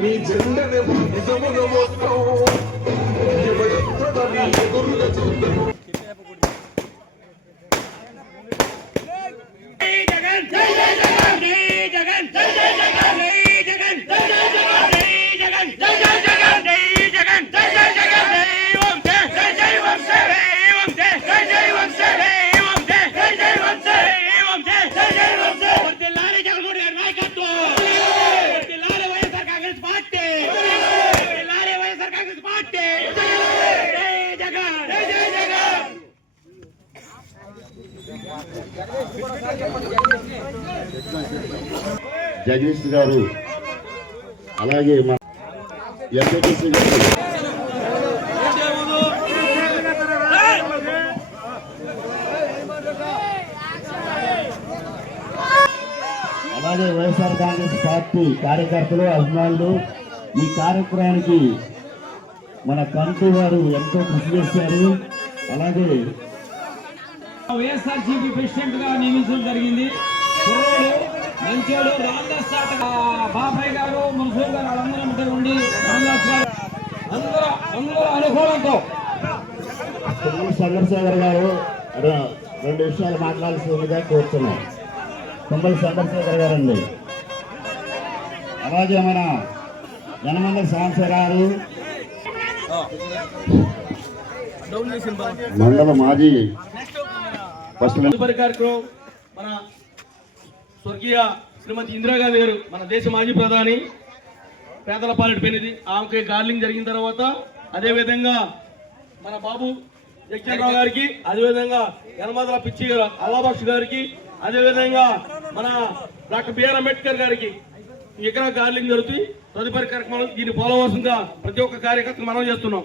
మీ జెండనే నిజముగా మోస్తాం ఎవడెక్కడ జగదీష్ గారు అలాగే మా ఎంపీటీసీ గారు. అలాగే వైఎస్ఆర్ కాంగ్రెస్ పార్టీ కార్యకర్తలు అభిమానులు ఈ కార్యక్రమానికి మన కంటి వారు ఎంతో కృషి చేశారు. అలాగే వైఎస్ఆర్సీపీ ప్రెసిడెంట్గా నియమించడం జరిగింది. మంచోడు రామదాస్ బాబాయ్ గారు మున్సూర్ గారు వాళ్ళందరూ ఉంటారు ఉండి రామదాస్ గారు అందరూ అందరూ అనుకూలంతో. చంద్రశేఖర్ గారు రెండు విషయాలు మాట్లాడాల్సిందిగా కోరుతున్నాం. తుమ్మల చంద్రశేఖర్ గారు అండి అలాగే మన జనమంద సాంస గారు. మండల మాజీ తదుపరి కార్యక్రమం మన స్వర్గీయ శ్రీమతి ఇందిరాగాంధీ గారు మన దేశ మాజీ ప్రధాని పేదల పాలిటిపోయినది ఆమెకి గార్లింగ్ జరిగిన తర్వాత అదేవిధంగా మన బాబు జగన్రావు గారికి అదేవిధంగా యనమాదల పిచ్చి అల్లాబక్ష్ గారికి అదేవిధంగా మన డాక్టర్ బిఆర్ అంబేద్కర్ గారికి ఇక్కడ గార్లింగ్ జరుగుతుంది. తదుపరి కార్యక్రమాలు దీన్ని ఫాలోవర్స్గా ప్రతి ఒక్క కార్యకర్తను మనం చేస్తున్నాం.